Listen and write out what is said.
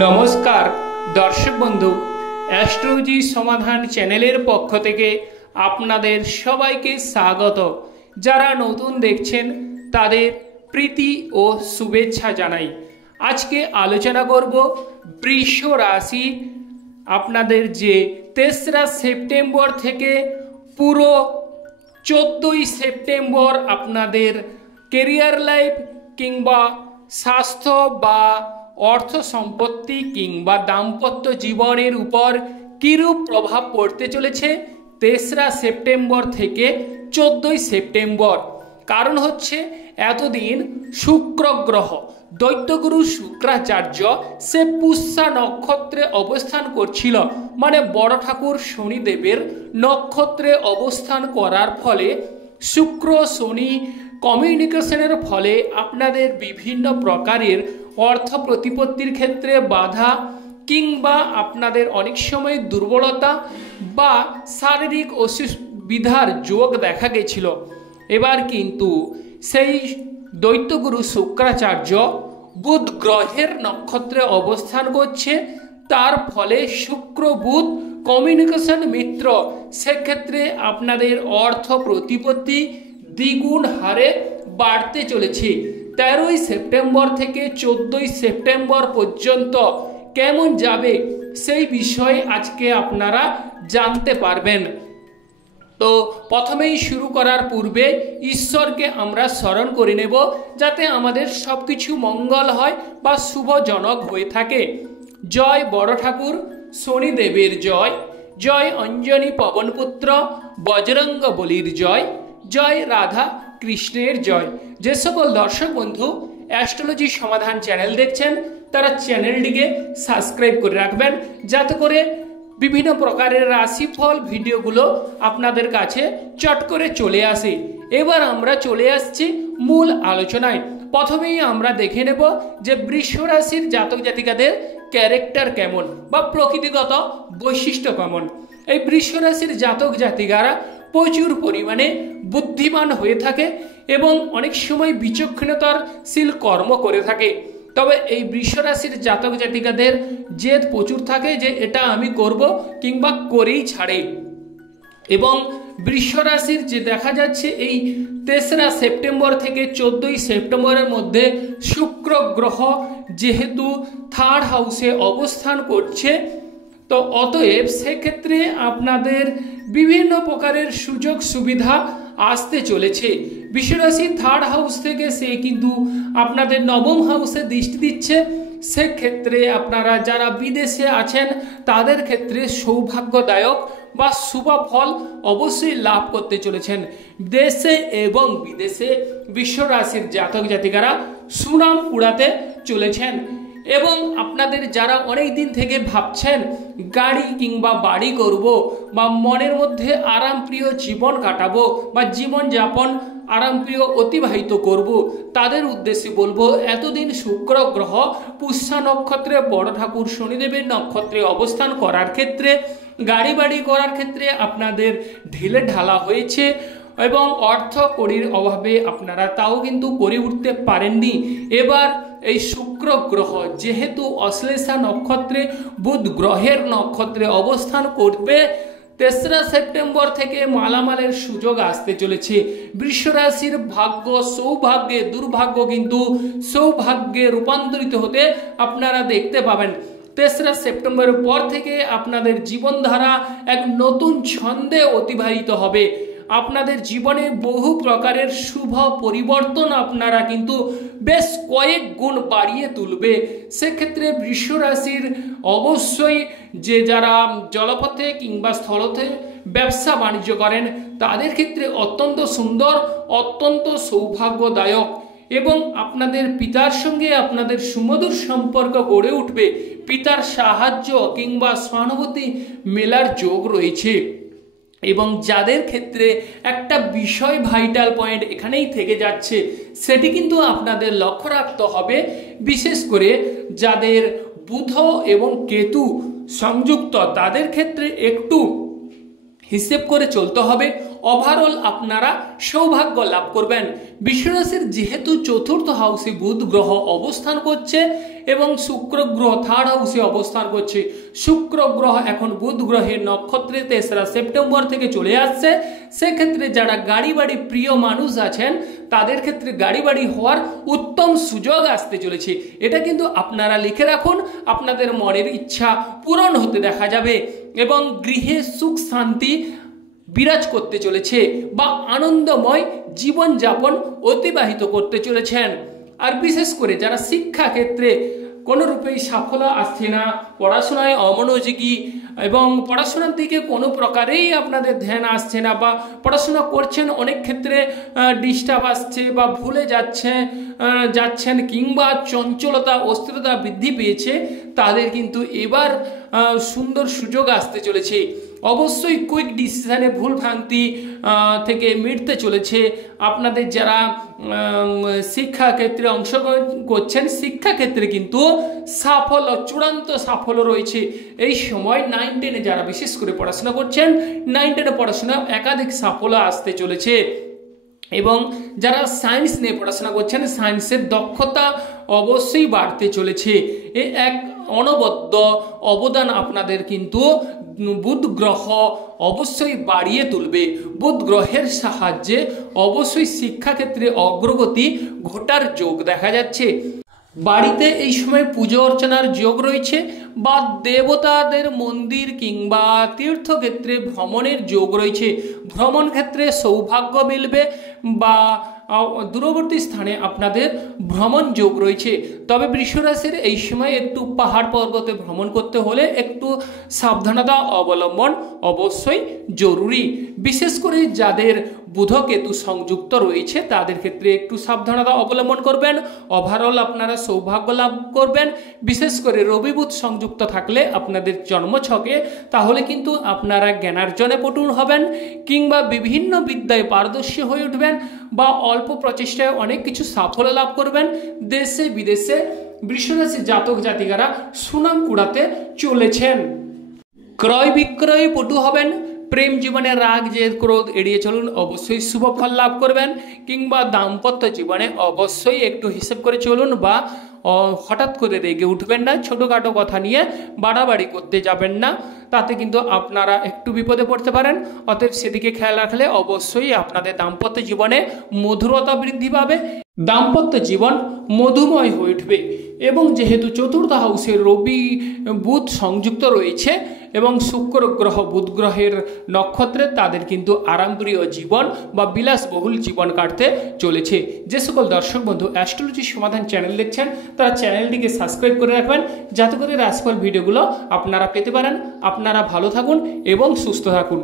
নমস্কার দর্শক বন্ধু, অ্যাস্ট্রোলজি সমাধান চ্যানেলের পক্ষ থেকে আপনাদের সবাইকে স্বাগত। যারা নতুন দেখছেন তাদের প্রীতি ও শুভেচ্ছা জানাই। আজকে আলোচনা করব বৃষ রাশি আপনাদের যে 3রা সেপ্টেম্বর থেকে পুরো 14ই সেপ্টেম্বর আপনাদের কেরিয়ার লাইফ কিংবা স্বাস্থ্য বা অর্থ সম্পত্তি কিংবা দাম্পত্য জীবনের উপর কিরূপ প্রভাব পড়তে চলেছে 3রা সেপ্টেম্বর থেকে 14ই সেপ্টেম্বর। কারণ হচ্ছে এতদিন শুক্র গ্রহ দৈত্যগুরু শুক্রাচার্য সে পুষ্যা নক্ষত্রে অবস্থান করছিল, মানে বড় ঠাকুর শনিদেবের নক্ষত্রে অবস্থান করার ফলে শুক্র শনি কমিউনিকেশনের ফলে আপনাদের বিভিন্ন প্রকারের অর্থ প্রতিপত্তির ক্ষেত্রে বাধা কিংবা আপনাদের অনেক সময় দুর্বলতা বা শারীরিক অসুবিধার যোগ দেখা গেছিল। এবার কিন্তু সেই দৈত্যগুরু শুক্রাচার্য বুধ গ্রহের নক্ষত্রে অবস্থান করছে, তার ফলে শুক্র বুধ কমিউনিকেশন মিত্র, সেক্ষেত্রে আপনাদের অর্থ প্রতিপত্তি দ্বিগুণ হারে বাড়তে চলেছে। 13ই সেপ্টেম্বর থেকে 14ই সেপ্টেম্বর পর্যন্ত কেমন যাবে সেই বিষয়ে আজকে আপনারা জানতে পারবেন। তো প্রথমেই শুরু করার পূর্বে ঈশ্বরকে আমরা স্মরণ করে নেব, যাতে আমাদের সব কিছু মঙ্গল হয় বা শুভজনক হয়ে থাকে। জয় বড় ঠাকুর শনিদেবের জয়, জয় অঞ্জনী পবনপুত্র বজরঙ্গ বলির জয়, জয় রাধা কৃষ্ণের জয়। যে সকল দর্শক বন্ধু অ্যাস্ট্রোলজি সমাধান চ্যানেল দেখছেন তারা চ্যানেলটিকে সাবস্ক্রাইব করে রাখবেন, যাতে করে বিভিন্ন প্রকারের রাশিফল ভিডিওগুলো আপনাদের কাছে চট করে চলে আসে। এবার আমরা চলে আসছি মূল আলোচনায়। প্রথমেই আমরা দেখে নেব যে বৃষ রাশির জাতক জাতিকাদের ক্যারেক্টার কেমন বা প্রকৃতিগত বৈশিষ্ট্য কেমন। এই বৃষ রাশির জাতক জাতিকারা প্রচুর পরিমাণে বুদ্ধিমান হয়ে থাকে এবং অনেক সময় বিচক্ষণতাশীল কর্ম করে থাকে। তবে এই বৃষ রাশির জাতক জাতিকাদের জেদ প্রচুর থাকে যে এটা আমি করব কিংবা করেই ছাড়ে। এবং বৃষ রাশির যে দেখা যাচ্ছে এই 3রা সেপ্টেম্বর থেকে 14ই সেপ্টেম্বরের মধ্যে শুক্র গ্রহ যেহেতু 3rd হাউসে অবস্থান করছে, তো অতএব সেক্ষেত্রে আপনাদের বিভিন্ন প্রকারের সুযোগ সুবিধা আসতে চলেছে। বৃষরাশি 3rd হাউস থেকে সে কিন্তু আপনাদের 9ম হাউসে দৃষ্টি দিচ্ছে। সেক্ষেত্রে আপনারা যারা বিদেশে আছেন তাদের ক্ষেত্রে সৌভাগ্যদায়ক বা শুভ ফল অবশ্যই লাভ করতে চলেছেন। দেশে এবং বিদেশে বৃষরাশির জাতক জাতিকারা সুনাম কুড়াতে চলেছেন। এবং আপনাদের যারা অনেক দিন থেকে ভাবছেন গাড়ি কিংবা বাড়ি করব বা মনের মধ্যে আরামপ্রিয় জীবন কাটাবো বা জীবনযাপন আরামপ্রিয় অতিবাহিত করব, তাদের উদ্দেশ্যে বলবো এতদিন শুক্র গ্রহ পুষ্যা নক্ষত্রে বড় ঠাকুর শনিদেবের নক্ষত্রে অবস্থান করার ক্ষেত্রে গাড়ি বাড়ি করার ক্ষেত্রে আপনাদের ঢিলে ঢালা হয়েছে এবং অর্থ কড়ির অভাবে আপনারা তাও কিন্তু করে উঠতে পারেননি। এবার এই শুক্র গ্রহ যেহেতু অশ্লেষা নক্ষত্রে বুধ গ্রহের নক্ষত্রে অবস্থান করবে, 3রা সেপ্টেম্বর থেকে মালামালের সুযোগ আসতে চলেছে। বৃষ রাশির ভাগ্য সৌভাগ্যে দুর্ভাগ্য কিন্তু সৌভাগ্যে রূপান্তরিত হতে আপনারা দেখতে পাবেন। 3রা সেপ্টেম্বরের পর থেকে আপনাদের জীবনধারা এক নতুন ছন্দে অতিবাহিত হবে। আপনাদের জীবনে বহু প্রকারের শুভ পরিবর্তন আপনারা কিন্তু বেশ কয়েক গুণ বাড়িয়ে তুলবে। সেক্ষেত্রে বৃষ রাশির অবশ্যই যে যারা জলপথে কিংবা স্থলতে ব্যবসা বাণিজ্য করেন তাদের ক্ষেত্রে অত্যন্ত সুন্দর, অত্যন্ত সৌভাগ্যদায়ক এবং আপনাদের পিতার সঙ্গে আপনাদের সুমধুর সম্পর্ক গড়ে উঠবে। পিতার সাহায্য কিংবা সহানুভূতি মেলার যোগ রয়েছে। এবং যাদের ক্ষেত্রে একটা বিষয় ভাইটাল পয়েন্ট এখানেই থেকে যাচ্ছে, সেটি কিন্তু আপনাদের লক্ষ্য রাখতে হবে। বিশেষ করে যাদের বুধ এবং কেতু সংযুক্ত তাদের ক্ষেত্রে একটু হিসেব করে চলতে হবে। ওভারঅল আপনারা সৌভাগ্য লাভ করবেন। বৃষ রাশির যেহেতু 4th হাউসে বুধ গ্রহ অবস্থান করছে এবং শুক্র গ্রহ থার্ড হাউসে অবস্থান করছে। শুক্র গ্রহ এখন বুধ গ্রহের নক্ষত্রে 3রা সেপ্টেম্বর থেকে চলে আসছে। সেক্ষেত্রে যারা গাড়ি বাড়ি প্রিয় মানুষ আছেন তাদের ক্ষেত্রে গাড়ি বাড়ি হওয়ার উত্তম সুযোগ আসতে চলেছে। এটা কিন্তু আপনারা লিখে রাখুন, আপনাদের মনের ইচ্ছা পূরণ হতে দেখা যাবে এবং গৃহে সুখ শান্তি বিরাজ করতে চলেছে বা আনন্দময় জীবনযাপন অতিবাহিত করতে চলেছেন। আর বিশেষ করে যারা শিক্ষা ক্ষেত্রে কোনো রূপেই সাফল্য আসছে না, পড়াশোনায় অমনোযোগী এবং পড়াশোনার দিকে কোনো প্রকারেই আপনাদের ধ্যান আসছে না বা পড়াশোনা করছেন অনেক ক্ষেত্রে ডিস্টার্ব আসছে বা ভুলে যাচ্ছেন কিংবা চঞ্চলতা অস্থিরতা বৃদ্ধি পেয়েছে, তাদের কিন্তু এবার সুন্দর সুযোগ আসতে চলেছে। অবশ্যই কুইক ডিসিশনে ভুল ভ্রান্তি থেকে মিটতে চলেছে। আপনাদের যারা শিক্ষা ক্ষেত্রে অংশগ্রহণ করছেন শিক্ষাক্ষেত্রে কিন্তু সাফল্য, চূড়ান্ত সাফল্য রয়েছে এই সময়। 9-10 যারা বিশেষ করে পড়াশোনা করছেন 9-10 পড়াশোনা একাধিক সাফল্য আসতে চলেছে। এবং যারা সায়েন্স নিয়ে পড়াশোনা করছেন সায়েন্সের দক্ষতা অবশ্যই বাড়তে চলেছে। এ এক অনবদ্য অবদান আপনাদের কিন্তু বুধ গ্রহ অবশ্যই বাড়িয়ে তুলবে। বুধ গ্রহের সাহায্যে অবশ্যই শিক্ষাক্ষেত্রে অগ্রগতি ঘটার যোগ দেখা যাচ্ছে। বাড়িতে এই সময় পুজো অর্চনার যোগ রয়েছে বা দেবতাদের মন্দির কিংবা তীর্থক্ষেত্রে ভ্রমণের যোগ রয়েছে। ভ্রমণ ক্ষেত্রে সৌভাগ্য মিলবে বা দূরবর্তী স্থানে আপনাদের ভ্রমণ যোগ রয়েছে। তবে বৃষ রাশির এই সময় একটু পাহাড় পর্বতে ভ্রমণ করতে হলে একটু সাবধানতা অবলম্বন অবশ্যই জরুরি। বিশেষ করে যাদের বুধ কেতু সংযুক্ত রয়েছে তাদের ক্ষেত্রে একটু সাবধানতা অবলম্বন করবেন। ওভারঅল আপনারা সৌভাগ্য লাভ করবেন। বিশেষ করে রবি বুধ সংযুক্ত থাকলে আপনাদের জন্মছকে তাহলে কিন্তু আপনারা জ্ঞানার্জনে পটু হবেন কিংবা বিভিন্ন বিদ্যায় পারদর্শী হয়ে উঠবেন বা অল্প প্রচেষ্টায় অনেক কিছু সাফল্য লাভ করবেন। দেশে বিদেশে বৃষ রাশি জাতক জাতিকারা সুনাম কুড়াতে চলেছেন। ক্রয় বিক্রয় পটু হবেন। প্রেম জীবনে রাগ জেদ ক্রোধ এড়িয়ে চলুন, অবশ্যই শুভ ফল লাভ করবেন। কিংবা দাম্পত্য জীবনে অবশ্যই একটু হিসেব করে চলুন বা হঠাৎ করে রেগে উঠবেন না। ছোটোখাটো কথা নিয়ে বাড়াবাড়ি করতে যাবেন না, তাতে কিন্তু আপনারা একটু বিপদে পড়তে পারেন। অতএব সেদিকে খেয়াল রাখলে অবশ্যই আপনাদের দাম্পত্য জীবনে মধুরতা বৃদ্ধি পাবে, দাম্পত্য জীবন মধুময় হয়ে উঠবে। এবং যেহেতু চতুর্থ হাউসে রবি বুধ সংযুক্ত রয়েছে এবং শুক্র গ্রহ বুধ গ্রহের নক্ষত্রে তাদের কিন্তু আরামপ্রিয় জীবন বা বিলাসবহুল জীবন কাটতে চলেছে। যে সকল দর্শক বন্ধু অ্যাস্ট্রোলজি সমাধান চ্যানেল দেখছেন তারা চ্যানেলটিকে সাবস্ক্রাইব করে রাখবেন যাতে করে রাশিফল ভিডিওগুলো আপনারা পেতে পারেন। আপনারা ভালো থাকুন এবং সুস্থ থাকুন।